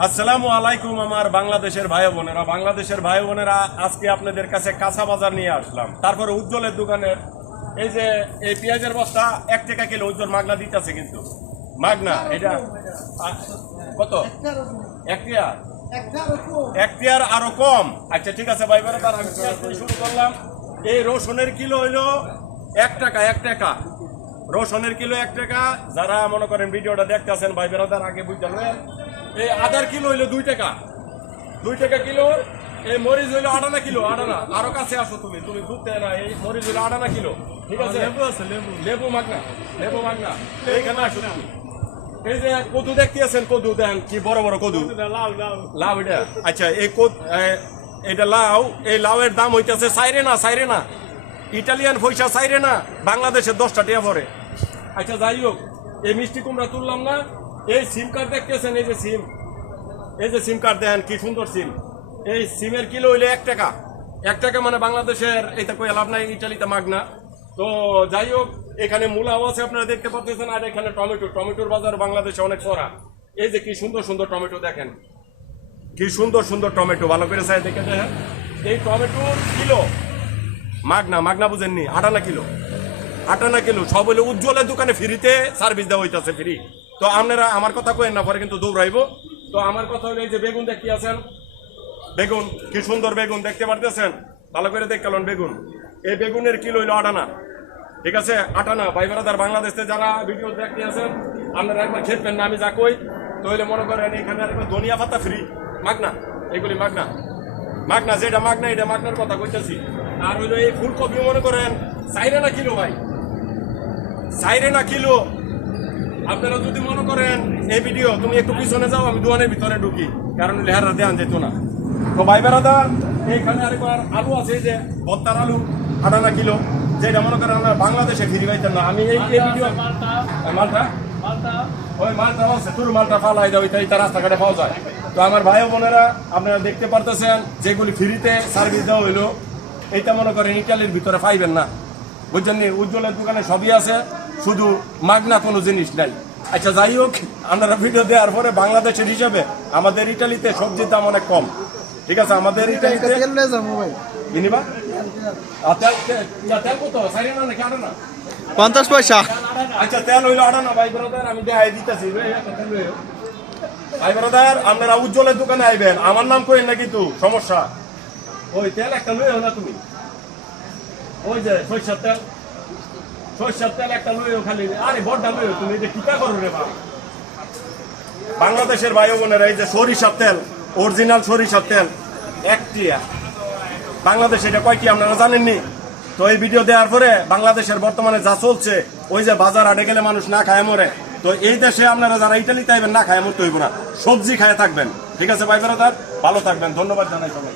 আসসালামু আলাইকুম আমার বাংলাদেশের ভাই বোনেরা আজকে আপনাদের কাছে কাঁচা বাজার নিয়ে আসলাম। তারপরে উজ্জ্বলের দোকানের এই যে এই পেঁয়াজের বস্তা 1 টাকা কিলো উজ্জ্বল মাগনা দিতেছে, কিন্তু মাগনা এটা কত 1 টাকা 1 টাকার আরো কম। আচ্ছা ঠিক আছে ভাই বোনেরা, আমি পেঁয়াজ দিয়ে শুরু করলাম। এই রসুনের কিলো হইলো 1 টাকা, 1 টাকা রসুনের কিলো 1 টাকা। যারা মনে করেন ভিডিওটা দেখতেছেন ভাই বেড়াদার আগে বুঝতে এই আদার কিলো হইলো 2 টাকা, 2 টাকা কিলো। এই মরিচ হইলো 8 আনা কিলো, 8 আনা। আরো কাছে আসো তুমি বুঝতে না, এই মরিচ হইলো 8 আনা কিলো। ঠিক আছে, লেবু মাগনা এইখানে আসো তুমি। এই যে কদু দেখতে আছেন, কদু দেন কি বড় বড় কদু, লাউ এটা। আচ্ছা এটা লাউ, এই লাউয়ের দাম হইতেছে সাইরে না ইটালিয়ান পয়সা সাইরে না, বাংলাদেশের 10 টাকা পরে। আচ্ছা যাই হোক, এই মিষ্টি কুমড়া তুললাম না। এই সিম কার্ড দেখতেছেন, এই যে সিম কার্ড দেখেন কি সুন্দর সিম। এই সিমের কিলো হইলে 1 টাকা, 1 টাকা মানে বাংলাদেশের এটা কই লাভ নাই, ইটালিতে মাগনা। তো যাই হোক, এখানে মূলাও আছে আপনারা দেখতে পাচ্ছেন, আর এখানে টমেটোর বাজার বাংলাদেশে অনেক চড়া। এই যে কি সুন্দর সুন্দর টমেটো দেখেন, কি সুন্দর সুন্দর টমেটো, ভালো করে চাই দেখে দেখেন। এই টমেটোর কিলো মাগনা বুঝেননি, 8 আনা কিলো, 8 আনা কিলো। সব হইলে উজ্জ্বলের দোকানে ফ্রিতে সার্ভিস দেওয়া হইতেছে, ফ্রি। তো আপনারা আমার কথা কইেন না, পরে কিন্তু দৌড়াইবো। তো আমার কথা হলো এই যে বেগুন দেখতে আছেন, বেগুন কি সুন্দর বেগুন দেখতে পারতেছেন, ভালো করে দেখলেন বেগুন। এই বেগুনের কিলো হইলো 8 আনা, ঠিক আছে 8 আনা। ভাই ব্রাদার বাংলাদেশে যারা ভিডিও দেখতে আছেন, আপনারা একবার খেলবেন না আমি যা কই। তো হইলে মনে করেন এখানে আরেকবার ধনিয়া পাতা ফ্রি, মাগনা, এগুলি মাগনা যেটা মাগনা, এটা মাগনার কথা কইতেছি। আর হইলো এই ফুলকপি মনে করেন 4 আনা কিলো, ভাই 4 আনা কিলো। আপনারা যদি মনে করেন এই ভিডিও তুমি একটু পিছনে যাও, আমি দোকানের ভিতরে ঢুকি, কারণ লেহারা দেওয়া যেত না। তো ভাই বেড়াদার এইখানে আরেকবার আলু আছে, যে ভত্তার আলু 8 আনা কিলো, যেটা মনে করেন আমরা বাংলাদেশে ফিরি পাইতাম না। আমি এই ভিডিও মালটা আছে, তোর মালটা ফালাই দেওয়া এটা রাস্তাঘাটে পাওয়া যায়। তো আমার ভাই বোনেরা আপনারা দেখতে পারতেছেন, যেগুলি ফ্রিতে সার্ভিস দেওয়া হইলো, এইটা মনে করেন ইটালির ভিতরে পাইবেন না, বুঝছেন নি। উজ্জ্বলের দোকানে সবই আছে, শুধু মাগনা কোনো জিনিস নাই। আচ্ছা যাই হোক, আপনারা ভিডিও দেওয়ার পরে বাংলাদেশের হিসাবে আমাদের ইটালিতে সবজির দাম অনেক কম, ঠিক আছে। আমাদের ইটালিতে তেল কত 4 আনা নাকি 8 আনা? 50 পয়সা। আচ্ছা তেল হইলো 8 আনা ভাই ব্রাদার, আমি দেখাই দিতেছি ভাই ব্রাদার। আপনারা উজ্জ্বলের দোকানে আইবেন, আমার নাম কইেন না কিন্তু সমস্যা। ওই তেল একটা লইও না তুমি, ওই যে সরষের তেল একটা লইও খালি। আরে বড়টা লইও তুমি, এটা টিকা করো রে বাবা। বাংলাদেশের ভাই বোনেরা এই যে সরিষার তেল, অরিজিনাল সরিষার তেল 1 টাকা। বাংলাদেশে এটা কয়টি আপনারা জানেননি? তো এই ভিডিও দেওয়ার পরে বাংলাদেশের বর্তমানে যা চলছে, ওই যে বাজার আটে গেলে মানুষ না খায় মরে। তো এই দেশে আপনারা যারা ইটালিতে আইবেন, না খায় মরতে হইব না, সবজি খায় থাকবেন, ঠিক আছে ভাই ব্রাদার। ভালো থাকবেন, ধন্যবাদ জানাই সবাই।